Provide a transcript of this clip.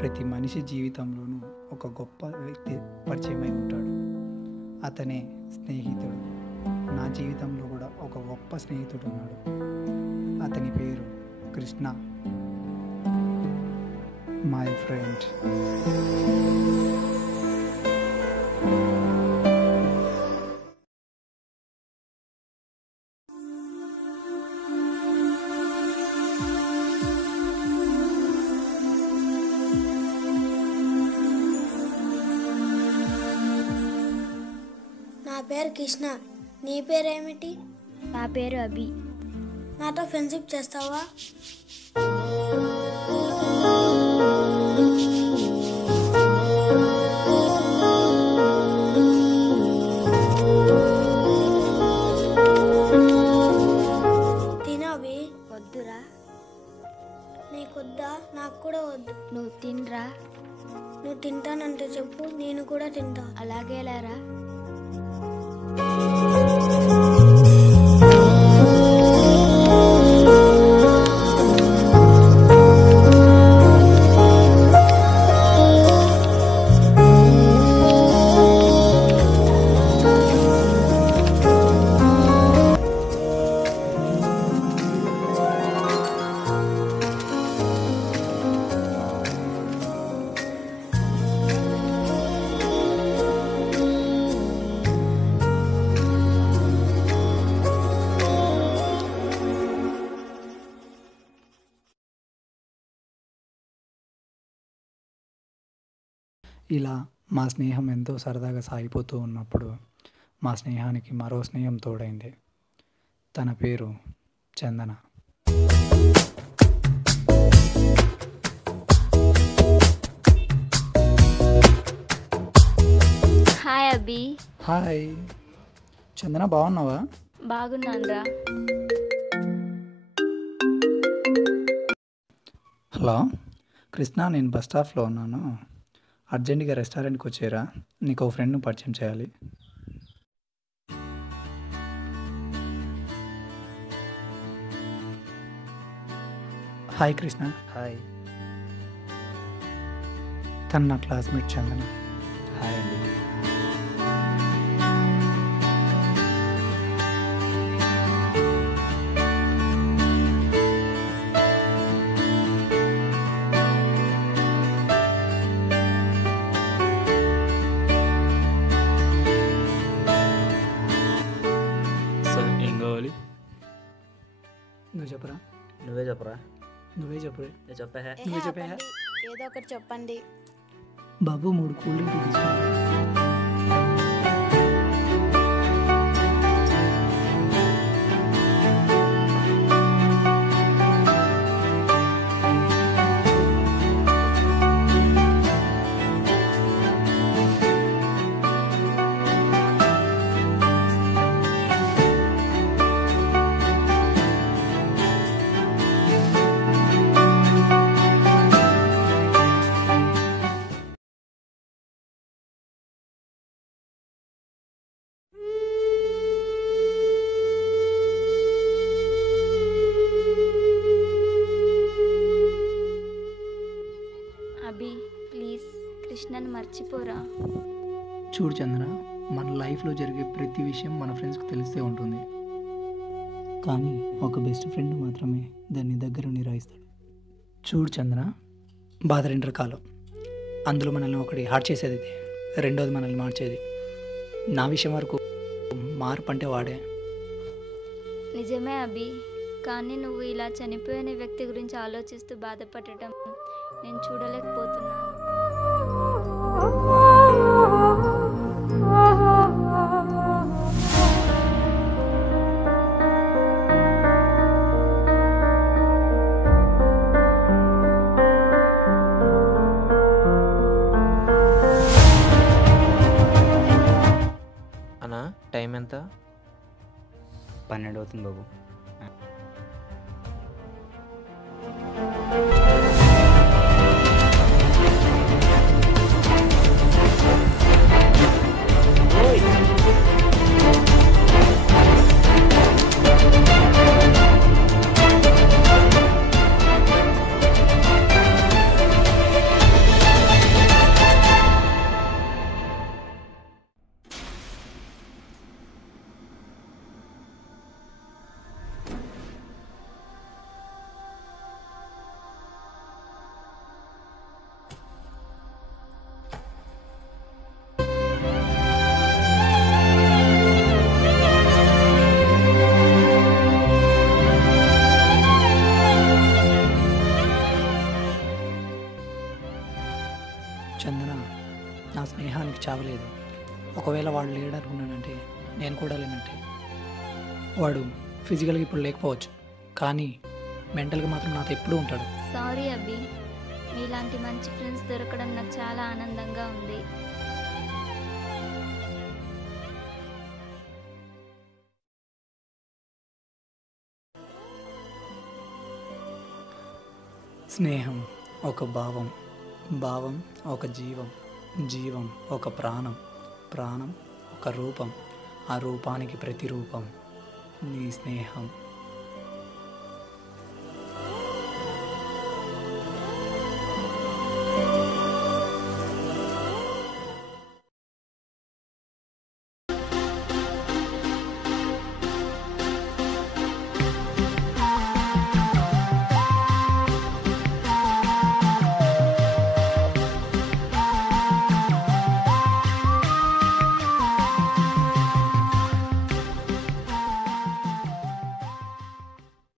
ప్రతి మనిషి జీవితంలోనూ ఒక గొప్ప వ్యక్తి పరిచయమై ఉంటాడు. అతనే స్నేహితుడు. నా జీవితంలో కూడా ఒక గొప్ప స్నేహితుడు ఉన్నాడు. అతని పేరు కృష్ణ, మై ఫ్రెండ్. నా పేరు కృష్ణ. నీ పేరేమిటి? నా పేరు అభి. నాతో ఫ్రెండ్షిప్ చేస్తావా? తిను అభి. వద్దురా. నీకొద్దా? నాకు కూడా వద్దు. నువ్వు తినరా. నువ్వు తింటానంటే చెప్పు, నేను కూడా తింటా. అలాగేలారా. ఇలా మా స్నేహం ఎంతో సరదాగా సాగిపోతూ ఉన్నప్పుడు మా స్నేహానికి మరో స్నేహం తోడైంది. తన పేరు చందన. హాయ్ అభి. హాయ్ చందన, బాగున్నావా? బాగున్నానురా. హలో కృష్ణ, నేను బస్ స్టాప్లో ఉన్నాను. అర్జెంటుగా రెస్టారెంట్కి వచ్చేరా, నీకు ఒక ఫ్రెండ్ను పరిచయం చేయాలి. హాయ్ కృష్ణ. హాయ్. తను నా క్లాస్మేట్ చందన. హాయ్ అండి. సార్ ఏం కావాలి? నువ్వు చెప్పరా. నువ్వే చెప్పరా. నువ్వే చెప్పు. నేను చెప్పా. నువ్వే చెప్పే. ఏదో ఒకటి చెప్పండి. బాబు 3 కూల్ డ్రింక్ తీసుకో. అభి ప్లీజ్ కృష్ణని మర్చిపోరా. చూడు చందన, మన లైఫ్లో జరిగే ప్రతి విషయం మన ఫ్రెండ్స్కి తెలిస్తే ఉంటుంది, కానీ ఒక బెస్ట్ ఫ్రెండ్ మాత్రమే దాన్ని దగ్గరుండి రాయిస్తాడు. చూడు చందన, బాధ 2 రకాలు. అందులో మనల్ని ఒకటి హార్ట్ చేసేది, రెండోది మనల్ని మార్చేది. నా విషయం వరకు మార్పు అంటే వాడే. నిజమే అభి, కానీ నువ్వు ఇలా చనిపోయిన వ్యక్తి గురించి ఆలోచిస్తూ బాధపడటం నేను చూడలేకపోతున్నాను. అన్నా టైం ఎంత? 12 అవుతుంది బాబు. ఒకవేళ వాడు లేడనుకున్నానంటే నేను కూడా లేనంటే. వాడు ఫిజికల్గా ఇప్పుడు లేకపోవచ్చు, కానీ మెంటల్గా మాత్రం నాతో ఎప్పుడూ ఉంటాడు. సారీ అభి, మీలాంటి మంచి ఫ్రెండ్స్ దొరకడం నాకు చాలా ఆనందంగా ఉంది. స్నేహం ఒక భావం, భావం ఒక జీవం, జీవం ఒక ప్రాణం, ప్రాణం ఒక రూపం, ఆ రూపానికి ప్రతిరూపం నీ స్నేహం.